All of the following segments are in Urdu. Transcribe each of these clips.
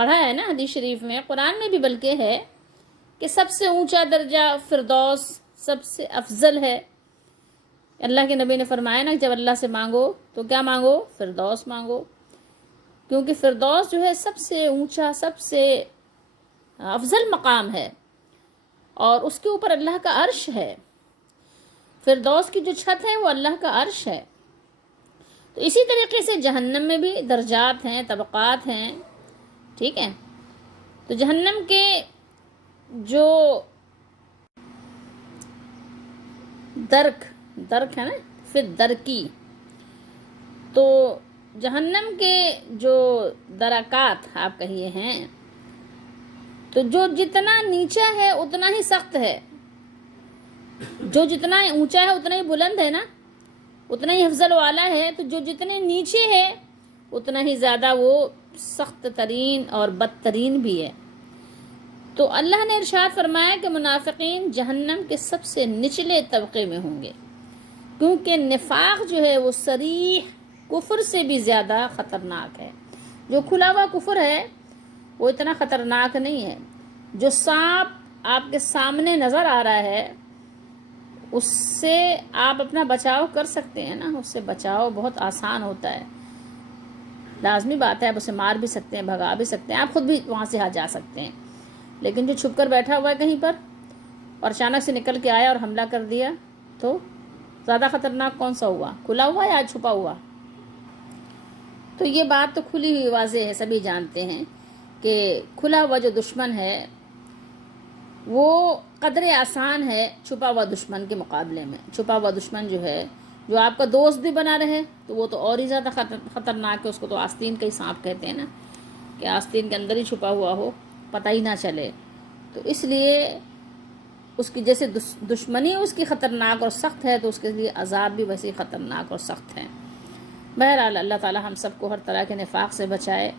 پڑھا ہے نا حدیث شریف میں، قرآن میں بھی بلکہ ہے کہ سب سے اونچا درجہ فردوس سب سے افضل ہے۔ اللہ کے نبی نے فرمایا نا جب اللہ سے مانگو تو کیا مانگو؟ فردوس مانگو، کیونکہ فردوس جو ہے سب سے اونچا، سب سے افضل مقام ہے، اور اس کے اوپر اللہ کا عرش ہے۔ فردوس کی جو چھت ہے وہ اللہ کا عرش ہے۔ تو اسی طریقے سے جہنم میں بھی درجات ہیں، طبقات ہیں، ٹھیک ہے۔ تو جہنم کے جو درک ہے نا، پھر درکی، تو جہنم کے جو درکات آپ کہیے ہیں، تو جو جتنا نیچا ہے اتنا ہی سخت ہے، جو جتنا اونچا ہے اتنا ہی بلند ہے نا، اتنا ہی افضل والا ہے، تو جو جتنے نیچے ہے اتنا ہی زیادہ وہ سخت ترین اور بدترین بھی ہے۔ تو اللہ نے ارشاد فرمایا کہ منافقین جہنم کے سب سے نچلے طبقے میں ہوں گے، کیونکہ نفاق جو ہے وہ صریح کفر سے بھی زیادہ خطرناک ہے۔ جو کھلا ہوا کفر ہے وہ اتنا خطرناک نہیں ہے۔ جو سانپ آپ کے سامنے نظر آ رہا ہے اس سے آپ اپنا بچاؤ کر سکتے ہیں نا، اس سے بچاؤ بہت آسان ہوتا ہے، لازمی بات ہے، آپ اسے مار بھی سکتے ہیں، بھگا بھی سکتے ہیں، آپ خود بھی وہاں سے جا سکتے ہیں۔ لیکن جو چھپ کر بیٹھا ہوا ہے کہیں پر اور اچانک سے نکل کے آیا اور حملہ کر دیا، تو زیادہ خطرناک کون سا ہوا، کھلا ہوا یا چھپا ہوا؟ تو یہ بات تو کھلی ہوئی واضح ہے، سبھی جانتے ہیں کہ کھلا ہوا جو دشمن ہے وہ قدر آسان ہے چھپا ہوا دشمن کے مقابلے میں۔ چھپا ہوا دشمن جو ہے، جو آپ کا دوست بھی بنا رہے تو وہ تو اور ہی زیادہ خطرناک ہے، اس کو تو آستین کا ہی سانپ کہتے ہیں نا، کہ آستین کے اندر ہی چھپا ہوا ہو، پتہ ہی نہ چلے۔ تو اس لیے اس کی جیسے دشمنی اس کی خطرناک اور سخت ہے، تو اس کے لیے عذاب بھی ویسے ہی خطرناک اور سخت ہے۔ بہرحال اللہ تعالی ہم سب کو ہر طرح کے نفاق سے بچائے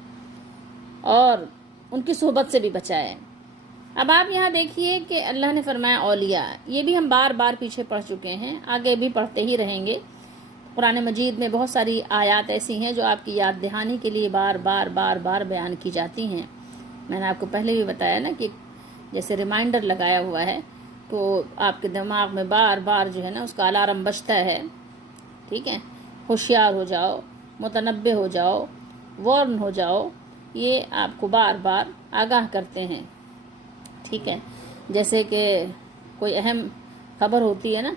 اور ان کی صحبت سے بھی بچائے۔ اب آپ یہاں دیکھیے کہ اللہ نے فرمایا اولیاء، یہ بھی ہم بار بار پیچھے پڑھ چکے ہیں، آگے بھی پڑھتے ہی رہیں گے۔ قرآن مجید میں بہت ساری آیات ایسی ہیں جو آپ کی یاد دہانی کے لیے بار بار بیان کی جاتی ہیں۔ میں نے آپ کو پہلے بھی بتایا نا کہ جیسے ریمائنڈر لگایا ہوا ہے، تو آپ کے دماغ میں بار بار جو ہے نا اس کا الارم بجتا ہے، ٹھیک ہے، ہوشیار ہو جاؤ، متنبہ ہو جاؤ، وارن ہو جاؤ، یہ آپ کو بار بار آگاہ کرتے ہیں، ٹھیک ہے۔ جیسے کہ کوئی اہم خبر ہوتی ہے نا،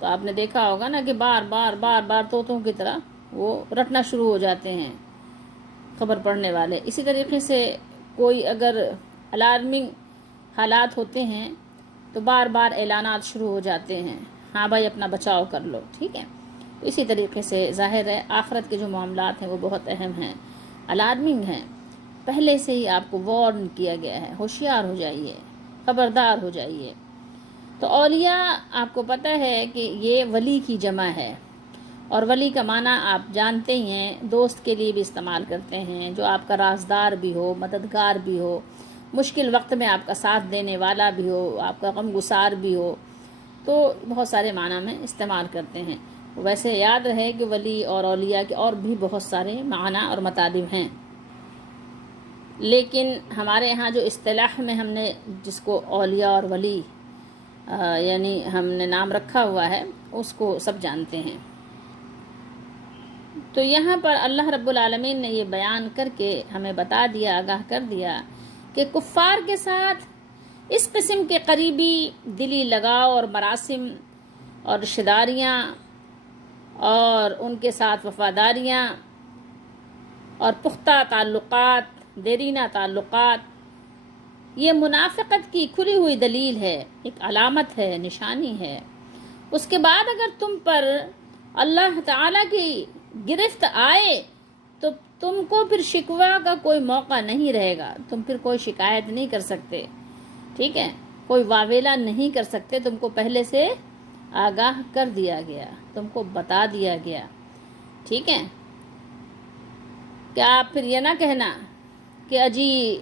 تو آپ نے دیکھا ہوگا نا کہ بار بار طوطوں کی طرح وہ رٹنا شروع ہو جاتے ہیں خبر پڑھنے والے۔ اسی طریقے سے کوئی اگر الارمنگ حالات ہوتے ہیں تو بار بار اعلانات شروع ہو جاتے ہیں، ہاں بھائی اپنا بچاؤ کر لو، ٹھیک ہے۔ تو اسی طریقے سے ظاہر ہے آخرت کے جو معاملات ہیں وہ بہت اہم ہیں، الارمنگ ہیں، پہلے سے ہی آپ کو وارن کیا گیا ہے، ہوشیار ہو جائیے، خبردار ہو جائیے۔ تو اولیاء آپ کو پتہ ہے کہ یہ ولی کی جمع ہے، اور ولی کا معنی آپ جانتے ہی ہیں، دوست کے لیے بھی استعمال کرتے ہیں، جو آپ کا رازدار بھی ہو، مددگار بھی ہو، مشکل وقت میں آپ کا ساتھ دینے والا بھی ہو، آپ کا غم گسار بھی ہو، تو بہت سارے معنی میں استعمال کرتے ہیں۔ ویسے یاد رہے کہ ولی اور اولیاء کے اور بھی بہت سارے معنی اور مطالب ہیں، لیکن ہمارے ہاں جو اصطلاح میں ہم نے جس کو اولیاء اور ولی یعنی ہم نے نام رکھا ہوا ہے اس کو سب جانتے ہیں۔ تو یہاں پر اللہ رب العالمین نے یہ بیان کر کے ہمیں بتا دیا، آگاہ کر دیا کہ کفار کے ساتھ اس قسم کے قریبی دلی لگاؤ اور مراسم اور رشتہ داریاں اور ان کے ساتھ وفاداریاں اور پختہ تعلقات، دیرینہ تعلقات، یہ منافقت کی کھلی ہوئی دلیل ہے، ایک علامت ہے، نشانی ہے۔ اس کے بعد اگر تم پر اللہ تعالیٰ کی گرفت آئے تو تم کو پھر شکوہ کا کوئی موقع نہیں رہے گا، تم پھر کوئی شکایت نہیں کر سکتے، ٹھیک ہے، کوئی واویلا نہیں کر سکتے، تم کو پہلے سے آگاہ کر دیا گیا، تم کو بتا دیا گیا، ٹھیک ہے۔ کیا آپ پھر یہ نہ کہنا کہ اجی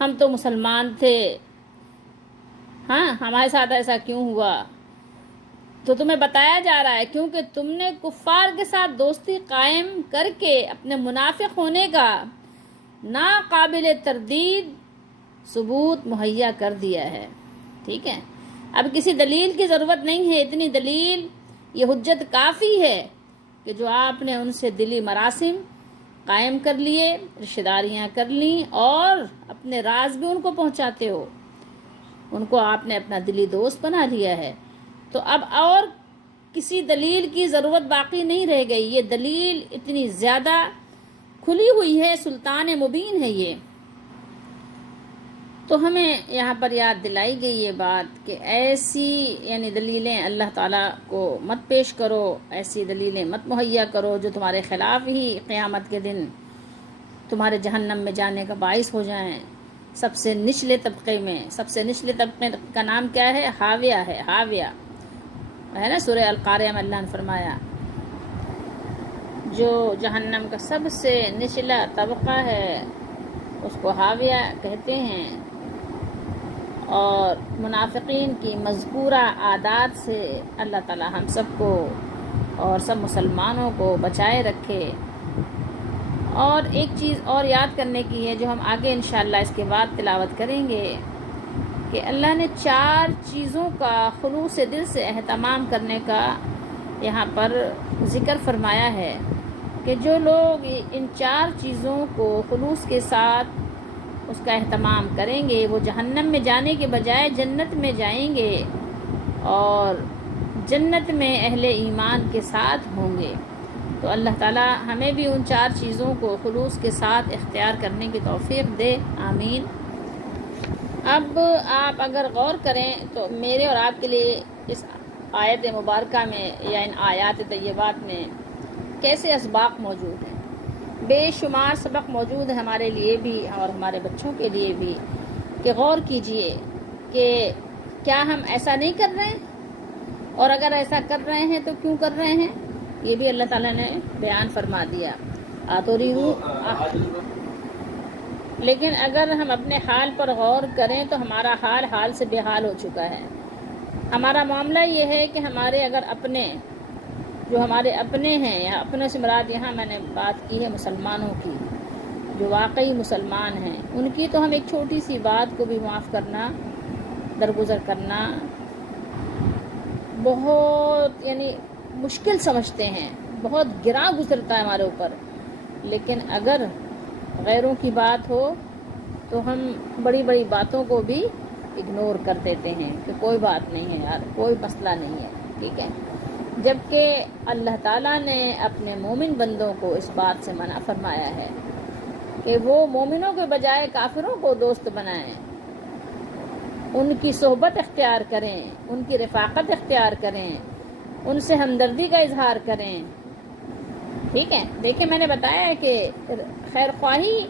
ہم تو مسلمان تھے، ہاں ہمارے ساتھ ایسا کیوں ہوا؟ تو تمہیں بتایا جا رہا ہے کیونکہ تم نے کفار کے ساتھ دوستی قائم کر کے اپنے منافق ہونے کا ناقابل تردید ثبوت مہیا کر دیا ہے. ٹھیک ہے، اب کسی دلیل کی ضرورت نہیں ہے. اتنی دلیل، یہ حجت کافی ہے کہ جو آپ نے ان سے دلی مراسم قائم کر لیے، رشتہ داریاں کر لیں، اور اپنے راز بھی ان کو پہنچاتے ہو. ان کو آپ نے اپنا دلی دوست بنا لیا ہے. تو اب اور کسی دلیل کی ضرورت باقی نہیں رہ گئی. یہ دلیل اتنی زیادہ کھلی ہوئی ہے، سلطان مبین ہے یہ. تو ہمیں یہاں پر یاد دلائی گئی یہ بات کہ ایسی یعنی دلیلیں اللہ تعالیٰ کو مت پیش کرو، ایسی دلیلیں مت مہیا کرو جو تمہارے خلاف ہی قیامت کے دن تمہارے جہنم میں جانے کا باعث ہو جائیں. سب سے نچلے طبقے میں، سب سے نچلے طبقے کا نام کیا ہے؟ ہاویہ ہے. ہاویہ ہے نا، سورہ القاریہ میں اللہ نے فرمایا جو جہنم کا سب سے نچلا طبقہ ہے اس کو ہاویہ کہتے ہیں. اور منافقین کی مذکورہ عادات سے اللہ تعالی ہم سب کو اور سب مسلمانوں کو بچائے رکھے. اور ایک چیز اور یاد کرنے کی ہے جو ہم آگے انشاءاللہ اس کے بعد تلاوت کریں گے کہ اللہ نے 4 چیزوں کا خلوص دل سے اہتمام کرنے کا یہاں پر ذکر فرمایا ہے کہ جو لوگ ان 4 چیزوں کو خلوص کے ساتھ اس کا اہتمام کریں گے وہ جہنم میں جانے کے بجائے جنت میں جائیں گے اور جنت میں اہل ایمان کے ساتھ ہوں گے. تو اللہ تعالی ہمیں بھی ان 4 چیزوں کو خلوص کے ساتھ اختیار کرنے کی توفیق دے. آمین. اب آپ اگر غور کریں تو میرے اور آپ کے لیے اس آیت مبارکہ میں یا ان آیات طیبات میں کیسے اسباق موجود ہیں. بے شمار سبق موجود ہیں ہمارے لیے بھی اور ہمارے بچوں کے لیے بھی کہ غور کیجئے کہ کیا ہم ایسا نہیں کر رہے ہیں، اور اگر ایسا کر رہے ہیں تو کیوں کر رہے ہیں. یہ بھی اللہ تعالیٰ نے بیان فرما دیا. لیکن اگر ہم اپنے حال پر غور کریں تو ہمارا حال سے بے حال ہو چکا ہے. ہمارا معاملہ یہ ہے کہ ہمارے اگر اپنے جو ہمارے اپنے ہیں، یا اپنے سے مراد یہاں میں نے بات کی ہے مسلمانوں کی، جو واقعی مسلمان ہیں، ان کی تو ہم ایک چھوٹی سی بات کو بھی معاف کرنا، درگزر کرنا بہت یعنی مشکل سمجھتے ہیں، بہت گراں گزرتا ہے ہمارے اوپر. لیکن اگر غیروں کی بات ہو تو ہم بڑی بڑی باتوں کو بھی اگنور کر دیتے ہیں کہ کوئی بات نہیں ہے یار، کوئی مسئلہ نہیں ہے. ٹھیک ہے، جبکہ اللہ تعالیٰ نے اپنے مومن بندوں کو اس بات سے منع فرمایا ہے کہ وہ مومنوں کے بجائے کافروں کو دوست بنائیں، ان کی صحبت اختیار کریں، ان کی رفاقت اختیار کریں، ان سے ہمدردی کا اظہار کریں. ٹھیک ہے، دیکھیں میں نے بتایا ہے کہ خیر خواہی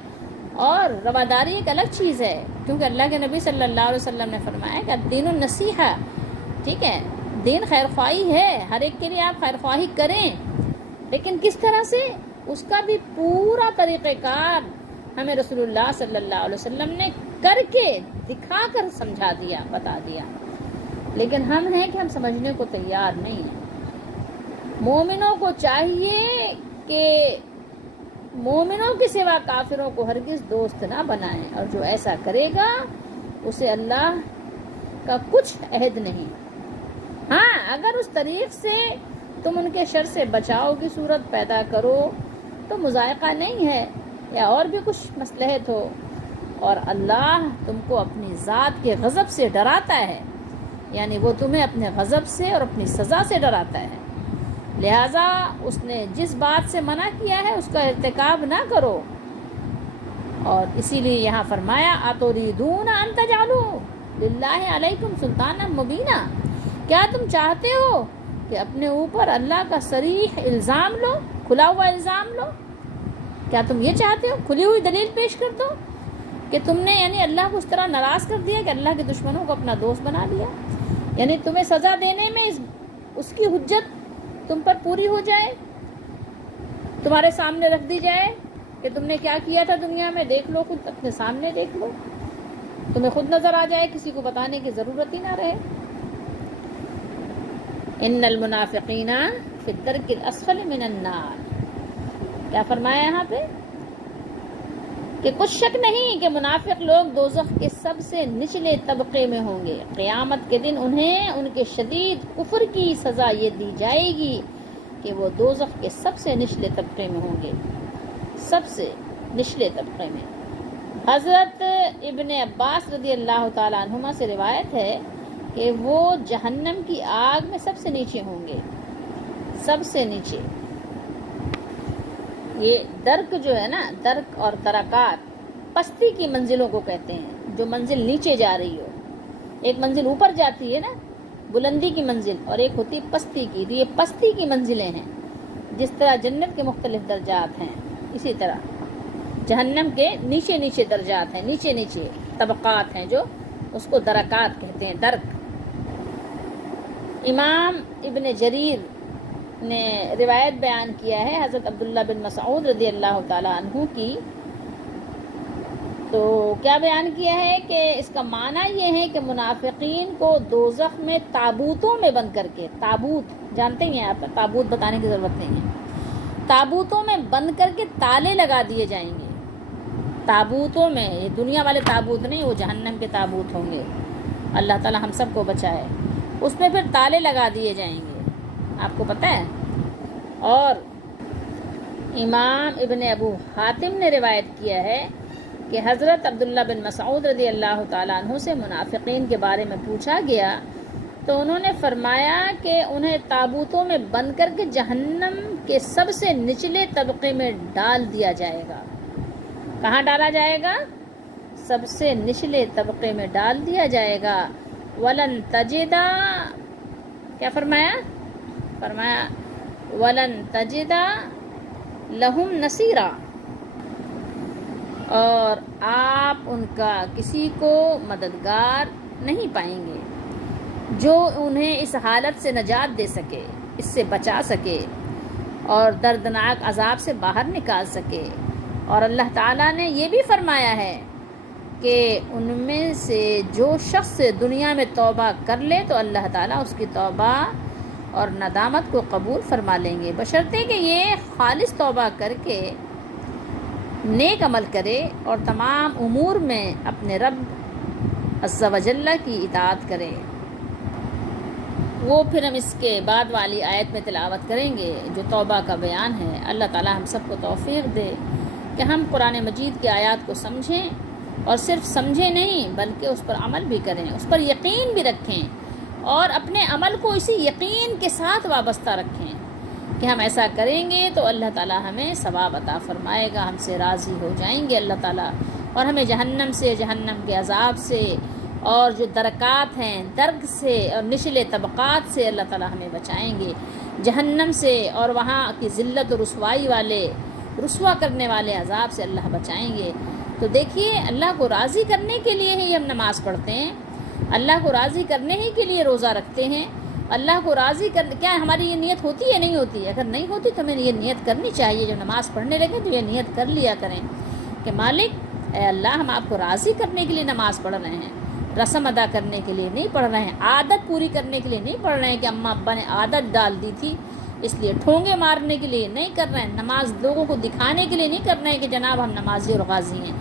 اور رواداری ایک الگ چیز ہے، کیونکہ اللہ کے نبی صلی اللہ علیہ وسلم نے فرمایا کہ الدین النصیحہ. ٹھیک ہے، دین خیر خواہی ہے، ہر ایک کے لیے آپ خیر خواہی کریں، لیکن کس طرح سے، اس کا بھی پورا طریقہ کار ہمیں رسول اللہ صلی اللہ علیہ وسلم نے کر کے دکھا کر سمجھا دیا، بتا دیا. لیکن ہم ہیں کہ ہم سمجھنے کو تیار نہیں ہیں. مومنوں کو چاہیے کہ مومنوں کے سوا کافروں کو ہرگز دوست نہ بنائیں، اور جو ایسا کرے گا اسے اللہ کا کچھ عہد نہیں. ہاں، اگر اس طریق سے تم ان کے شر سے بچاؤ کی صورت پیدا کرو تو مذائقہ نہیں ہے، یا اور بھی کچھ مصلحت ہو، اور اللہ تم کو اپنی ذات کے غضب سے ڈراتا ہے، یعنی وہ تمہیں اپنے غضب سے اور اپنی سزا سے ڈراتا ہے. لہٰذا اس نے جس بات سے منع کیا ہے اس کا ارتکاب نہ کرو. اور اسی لیے یہاں فرمایا اتریدون ان تجعلوا للہ علیکم سلطانا مبینہ، کیا تم چاہتے ہو کہ اپنے اوپر اللہ کا صریح الزام لو، کھلا ہوا الزام لو؟ کیا تم یہ چاہتے ہو؟ کھلی ہوئی دلیل پیش کر دو کہ تم نے یعنی اللہ کو اس طرح ناراض کر دیا کہ اللہ کے دشمنوں کو اپنا دوست بنا لیا، یعنی تمہیں سزا دینے میں اس کی حجت تم پر پوری ہو جائے، تمہارے سامنے رکھ دی جائے کہ تم نے کیا کیا تھا دنیا میں، دیکھ لو، خود اپنے سامنے دیکھ لو، تمہیں خود نظر آ جائے، کسی کو بتانے کی ضرورت ہی نہ رہے. ان المنافقین فی الدرک الاسفل من النار، کیا فرمایا یہاں پہ؟ کہ کچھ شک نہیں کہ منافق لوگ دوزخ کے سب سے نچلے طبقے میں ہوں گے. قیامت کے دن انہیں ان کے شدید کفر کی سزا یہ دی جائے گی کہ وہ دوزخ کے سب سے نچلے طبقے میں ہوں گے، سب سے نچلے طبقے میں. حضرت ابن عباس رضی اللہ تعالیٰ عنہما سے روایت ہے کہ وہ جہنم کی آگ میں سب سے نیچے ہوں گے، سب سے نیچے. یہ درک جو ہے نا، درک اور درکات پستی کی منزلوں کو کہتے ہیں، جو منزل نیچے جا رہی ہو. ایک منزل اوپر جاتی ہے نا، بلندی کی منزل، اور ایک ہوتی پستی کی. تو یہ پستی کی منزلیں ہیں. جس طرح جنت کے مختلف درجات ہیں، اسی طرح جہنم کے نیچے نیچے درجات ہیں، نیچے نیچے طبقات ہیں، جو اس کو درکات کہتے ہیں، درک. امام ابن جریر نے روایت بیان کیا ہے حضرت عبداللہ بن مسعود رضی اللہ تعالیٰ عنہ کی. تو کیا بیان کیا ہے کہ اس کا معنی یہ ہے کہ منافقین کو دوزخ میں تابوتوں میں بند کر کے، تابوت جانتے ہیں آپ، تابوت بتانے کی ضرورت نہیں ہے، تابوتوں میں بند کر کے تالے لگا دیے جائیں گے. تابوتوں میں، یہ دنیا والے تابوت نہیں، وہ جہنم کے تابوت ہوں گے. اللہ تعالی ہم سب کو بچائے. اس میں پھر تالے لگا دیے جائیں گے، آپ کو پتہ ہے. اور امام ابن ابو حاتم نے روایت کیا ہے کہ حضرت عبداللہ بن مسعود رضی اللہ تعالیٰ عنہ سے منافقین کے بارے میں پوچھا گیا تو انہوں نے فرمایا کہ انہیں تابوتوں میں بند کر کے جہنم کے سب سے نچلے طبقے میں ڈال دیا جائے گا. کہاں ڈالا جائے گا؟ سب سے نچلے طبقے میں ڈال دیا جائے گا. وَلَن تَجِدَ، کیا فرمایا؟ فرمایا وَلَن تَجِدَ لَهُمْ نَصِيرًا، اور آپ ان کا کسی کو مددگار نہیں پائیں گے جو انہیں اس حالت سے نجات دے سکے، اس سے بچا سکے اور دردناک عذاب سے باہر نکال سکے. اور اللہ تعالیٰ نے یہ بھی فرمایا ہے کہ ان میں سے جو شخص دنیا میں توبہ کر لے تو اللہ تعالیٰ اس کی توبہ اور ندامت کو قبول فرما لیں گے، بشرطے کہ یہ خالص توبہ کر کے نیک عمل کرے اور تمام امور میں اپنے رب عز و جل کی اطاعت کرے. وہ پھر ہم اس کے بعد والی آیت میں تلاوت کریں گے جو توبہ کا بیان ہے. اللہ تعالی ہم سب کو توفیق دے کہ ہم قرآن مجید کی آیات کو سمجھیں، اور صرف سمجھیں نہیں بلکہ اس پر عمل بھی کریں، اس پر یقین بھی رکھیں، اور اپنے عمل کو اسی یقین کے ساتھ وابستہ رکھیں کہ ہم ایسا کریں گے تو اللہ تعالیٰ ہمیں ثواب عطا فرمائے گا، ہم سے راضی ہو جائیں گے اللہ تعالیٰ، اور ہمیں جہنم سے، جہنم کے عذاب سے، اور جو درکات ہیں درک سے اور نچلے طبقات سے اللہ تعالیٰ ہمیں بچائیں گے، جہنم سے اور وہاں کی ذلت و رسوائی والے، رسوا کرنے والے عذاب سے اللہ بچائیں گے. تو دیکھیے، اللہ کو راضی کرنے کے لیے ہی ہم نماز پڑھتے ہیں، اللہ کو راضی کرنے ہی کے لیے روزہ رکھتے ہیں. اللہ کو راضی کر، کیا ہماری یہ نیت ہوتی ہے؟ نہیں ہوتی ہے. اگر نہیں ہوتی تو ہمیں یہ نیت کرنی چاہیے. جب نماز پڑھنے لگے تو یہ نیت کر لیا کریں کہ مالک اے اللہ، ہم آپ کو راضی کرنے کے لیے نماز پڑھ رہے ہیں، رسم ادا کرنے کے لیے نہیں پڑھ رہے ہیں، عادت پوری کرنے کے لیے نہیں پڑھ رہے ہیں کہ اماں ابا نے عادت ڈال دی تھی اس لیے ٹھونگے مارنے کے لیے نہیں کر رہے ہیں، نماز لوگوں کو دکھانے کے لیے نہیں کر رہے ہیں کہ جناب ہم نمازی اور غازی ہیں،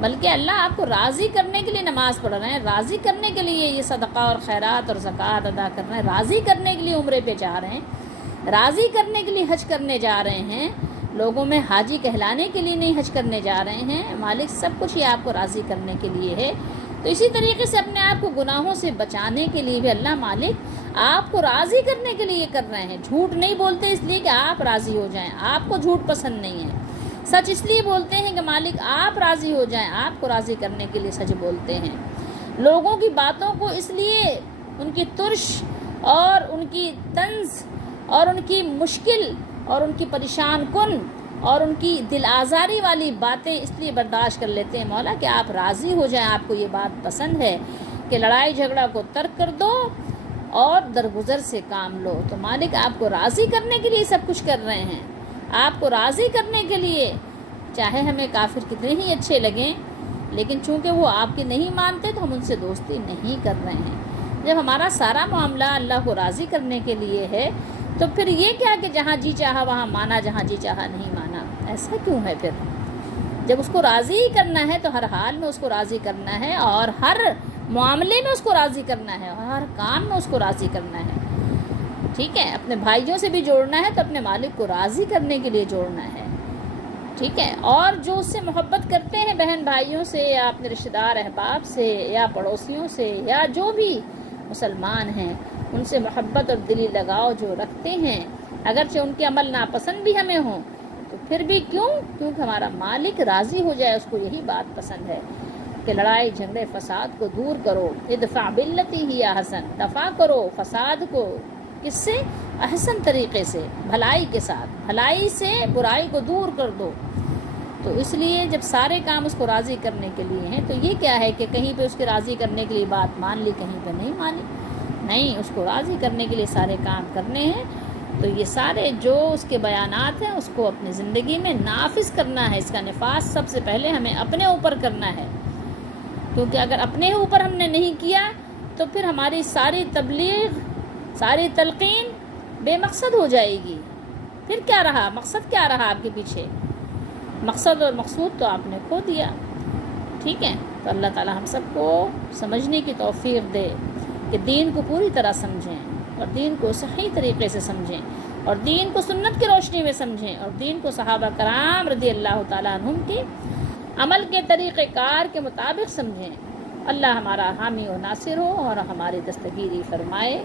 بلکہ اللہ آپ کو راضی کرنے کے لیے نماز پڑھ رہے ہیں، راضی کرنے کے لیے یہ صدقہ اور خیرات اور زکوٰۃ ادا کر رہے ہیں، راضی کرنے کے لیے عمرے پہ جا رہے ہیں، راضی کرنے کے لیے حج کرنے جا رہے ہیں، لوگوں میں حاجی کہلانے کے لیے نہیں حج کرنے جا رہے ہیں. مالک سب کچھ یہ آپ کو راضی کرنے کے لیے ہے. تو اسی طریقے سے اپنے آپ کو گناہوں سے بچانے کے لیے بھی اللہ مالک آپ کو راضی کرنے کے لیے کر رہے ہیں. جھوٹ نہیں بولتے اس لیے کہ آپ راضی ہو جائیں، آپ کو جھوٹ پسند نہیں ہے. سچ اس لیے بولتے ہیں کہ مالک آپ راضی ہو جائیں، آپ کو راضی کرنے کے لیے سچ بولتے ہیں. لوگوں کی باتوں کو اس لیے، ان کی ترش اور ان کی طنز اور ان کی مشکل اور ان کی پریشان کن اور ان کی دل آزاری والی باتیں اس لیے برداشت کر لیتے ہیں مولا کہ آپ راضی ہو جائیں. آپ کو یہ بات پسند ہے کہ لڑائی جھگڑا کو ترک کر دو اور درگزر سے کام لو. تو مالک آپ کو راضی کرنے کے لیے سب کچھ کر رہے ہیں، آپ کو راضی کرنے کے لیے. چاہے ہمیں کافر کتنے ہی اچھے لگیں، لیکن چونکہ وہ آپ کی نہیں مانتے تو ہم ان سے دوستی نہیں کر رہے ہیں. جب ہمارا سارا معاملہ اللہ کو راضی کرنے کے لیے ہے تو پھر یہ کیا کہ جہاں جی چاہا وہاں مانا، جہاں جی چاہا نہیں مانا. ایسا کیوں ہے پھر؟ جب اس کو راضی کرنا ہے تو ہر حال میں اس کو راضی کرنا ہے، اور ہر معاملے میں اس کو راضی کرنا ہے، اور ہر کام میں اس کو راضی کرنا ہے. ٹھیک ہے، اپنے بھائیوں سے بھی جوڑنا ہے تو اپنے مالک کو راضی کرنے کے لیے جوڑنا ہے. ٹھیک ہے، اور جو اس سے محبت کرتے ہیں بہن بھائیوں سے، یا اپنے رشتہ دار احباب سے، یا پڑوسیوں سے، یا جو بھی مسلمان ہیں، ان سے محبت اور دلی لگاؤ جو رکھتے ہیں، اگرچہ ان کے عمل ناپسند بھی ہمیں ہوں تو پھر بھی کیونکہ ہمارا مالک راضی ہو جائے، اس کو یہی بات پسند ہے کہ لڑائی جھگڑے فساد کو دور کرو. ادفع باللتی ہی احسن، دفع کرو فساد کو. کس سے؟ احسن طریقے سے، بھلائی کے ساتھ، بھلائی سے برائی کو دور کر دو. تو اس لیے جب سارے کام اس کو راضی کرنے کے لیے ہیں تو یہ کیا ہے کہ کہیں پہ اس کے راضی کرنے کے لیے بات مان لی، کہیں پہ نہیں مانی. نہیں، اس کو راضی کرنے کے لیے سارے کام کرنے ہیں. تو یہ سارے جو اس کے بیانات ہیں اس کو اپنی زندگی میں نافذ کرنا ہے. اس کا نفاذ سب سے پہلے ہمیں اپنے اوپر کرنا ہے، کیونکہ اگر اپنے اوپر ہم نے نہیں کیا تو پھر ہماری ساری تبلیغ، ساری تلقین بے مقصد ہو جائے گی. پھر کیا رہا مقصد، کیا رہا آپ کے پیچھے؟ مقصد اور مقصود تو آپ نے کھو دیا. ٹھیک ہے، تو اللہ تعالی ہم سب کو سمجھنے کی توفیق دے کہ دین کو پوری طرح سمجھیں، اور دین کو صحیح طریقے سے سمجھیں، اور دین کو سنت کی روشنی میں سمجھیں، اور دین کو صحابہ کرام رضی اللہ تعالیٰ عنہم کے عمل کے طریقہ کار کے مطابق سمجھیں. اللہ ہمارا حامی و ناصر ہو اور ہماری دستگیری فرمائے.